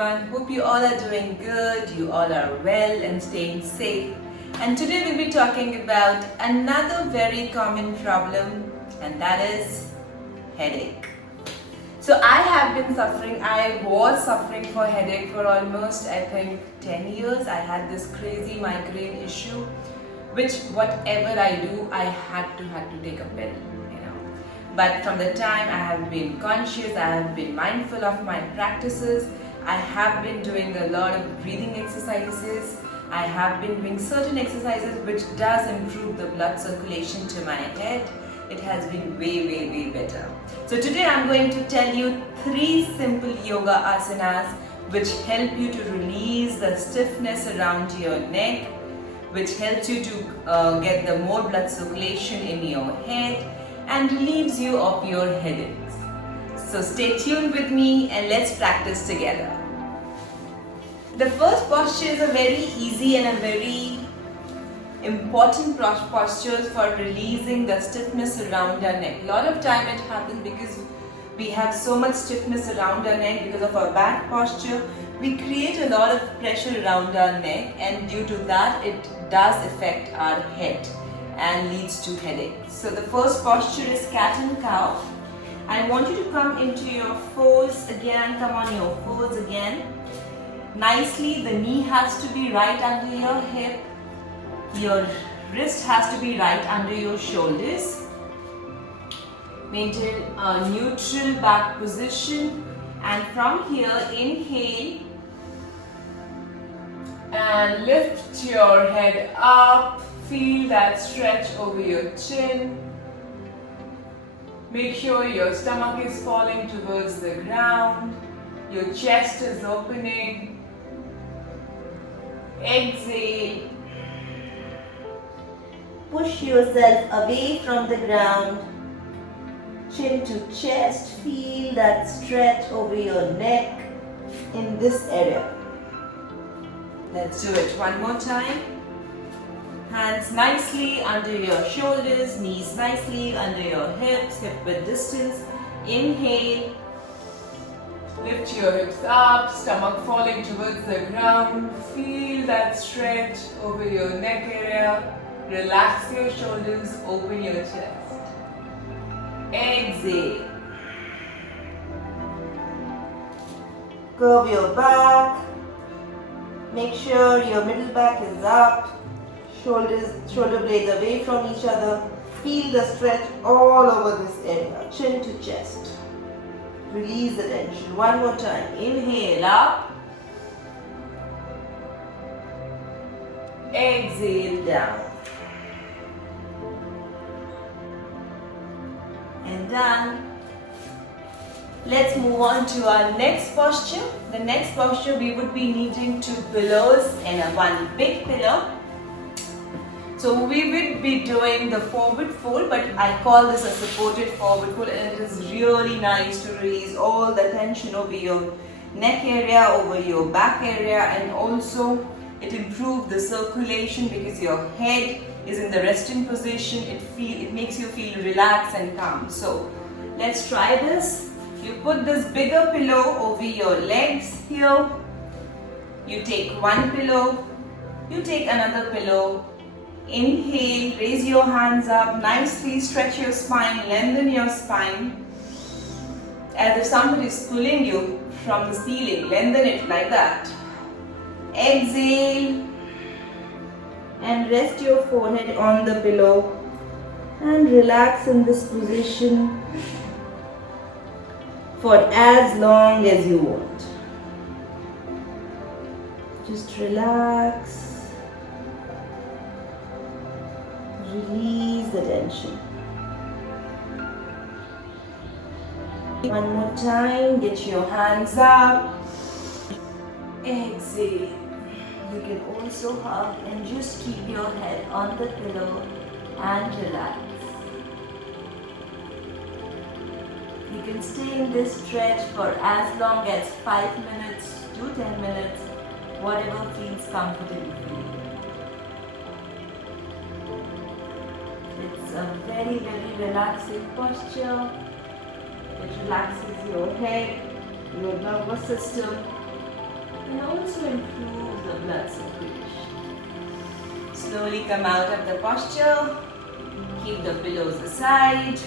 everyone. Hope you all are doing good, you all are well and staying safe. And today we'll be talking about another very common problem, and that is headache. So I was suffering for headache for almost I think 10 years. I had this crazy migraine issue, which whatever I do, I had to take a pill. But from the time I have been conscious, I have been mindful of my practices, I have been doing a lot of breathing exercises, I have been doing certain exercises which does improve the blood circulation to my head. It has been way better. So today I'm going to tell you 3 simple yoga asanas which help you to release the stiffness around your neck, which helps you to get the more blood circulation in your head and relieves you of your headaches. So stay tuned with me and let's practice together. The first posture is a very easy and a very important posture for releasing the stiffness around our neck. A lot of time it happens because we have so much stiffness around our neck because of our back posture. We create a lot of pressure around our neck, and due to that it does affect our head and leads to headache. So the first posture is cat and cow. I want you to come into your fours again, come on your fours again. Nicely, the knee has to be right under your hip. Your wrist has to be right under your shoulders. Maintain a neutral back position, and from here inhale and lift your head up. Feel that stretch over your chin. Make sure your stomach is falling towards the ground. Your chest is opening. Exhale. Push yourself away from the ground. Chin to chest. Feel that stretch over your neck in this area. Let's do it one more time. Hands nicely under your shoulders, knees nicely under your hips, hip width distance. Inhale. Lift your hips up, stomach falling towards the ground. Feel that stretch over your neck area. Relax your shoulders, open your chest. Exhale. Curve your back. Make sure your middle back is up. Shoulder blades away from each other. Feel the stretch all over this area, chin to chest. Release the tension. One more time. Inhale up. Exhale down. And done. Let's move on to our next posture. The next posture we would be needing 2 pillows and one big pillow. So we will be doing the forward fold, but I call this a supported forward fold, and it is really nice to release all the tension over your neck area, over your back area, and also it improves the circulation because your head is in the resting position. It makes you feel relaxed and calm. So let's try this. You put this bigger pillow over your legs here. You take one pillow, you take another pillow. Inhale, raise your hands up, nicely stretch your spine, lengthen your spine. As if somebody is pulling you from the ceiling, lengthen it like that. Exhale and rest your forehead on the pillow and relax in this position for as long as you want. Just relax. Release the tension. One more time, get your hands up. Exhale. You can also hug and just keep your head on the pillow and relax. You can stay in this stretch for as long as 5 minutes to 10 minutes, whatever feels comfortable for you. It's a very relaxing posture. It relaxes your head, your nervous system, and also improve the blood circulation. Slowly come out of the posture. Keep the pillows aside.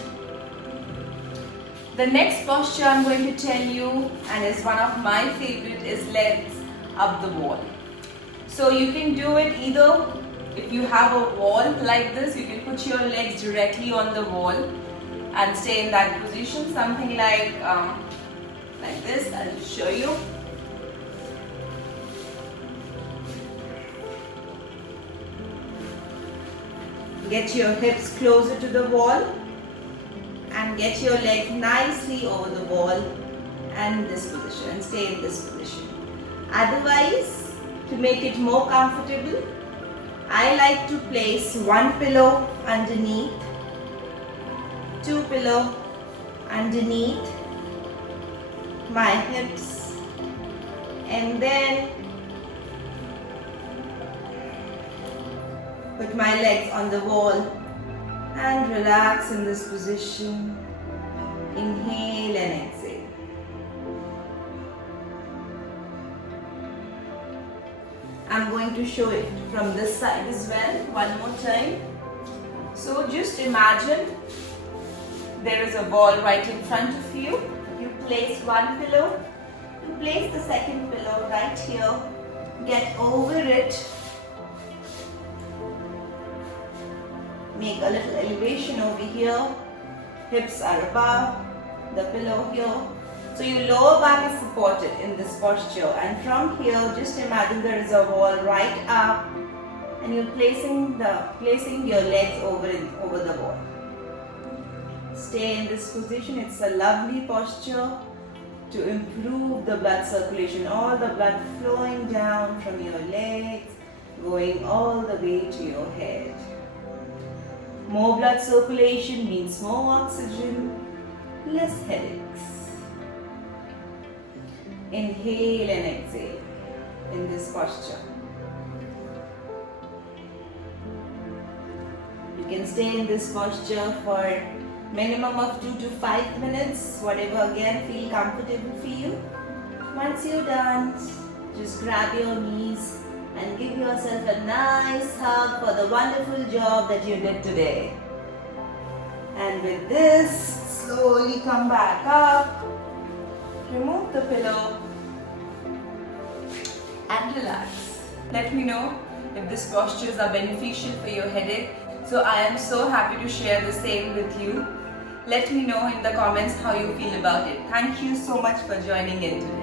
The next posture I'm going to tell you, and is one of my favorite, is legs up the wall. So you can do it either if you have a wall like this, you can put your legs directly on the wall and stay in that position, something like this. I'll show you. Get your hips closer to the wall and get your legs nicely over the wall and this position, and stay in this position. Otherwise, to make it more comfortable, I like to place one pillow underneath, two pillows underneath my hips, and then put my legs on the wall and relax in this position. Inhale and exhale. I'm going to show it from this side as well, one more time. So just imagine there is a ball right in front of you. You place one pillow, you place the second pillow right here, get over it, make a little elevation over here, hips are above the pillow here. So your lower back is supported in this posture, and from here just imagine there is a wall right up and you're placing your legs over the wall. Stay in this position. It's a lovely posture to improve the blood circulation, all the blood flowing down from your legs, going all the way to your head. More blood circulation means more oxygen, less headaches. Inhale and exhale in this posture. You can stay in this posture for minimum of 2 to 5 minutes, whatever again feel comfortable for you. Once you're done, just grab your knees and give yourself a nice hug for the wonderful job that you did today. And with this, slowly come back up, remove the pillow and relax. Let me know if these postures are beneficial for your headache. So I am so happy to share the same with you. Let me know in the comments how you feel about it. Thank you so much for joining in today.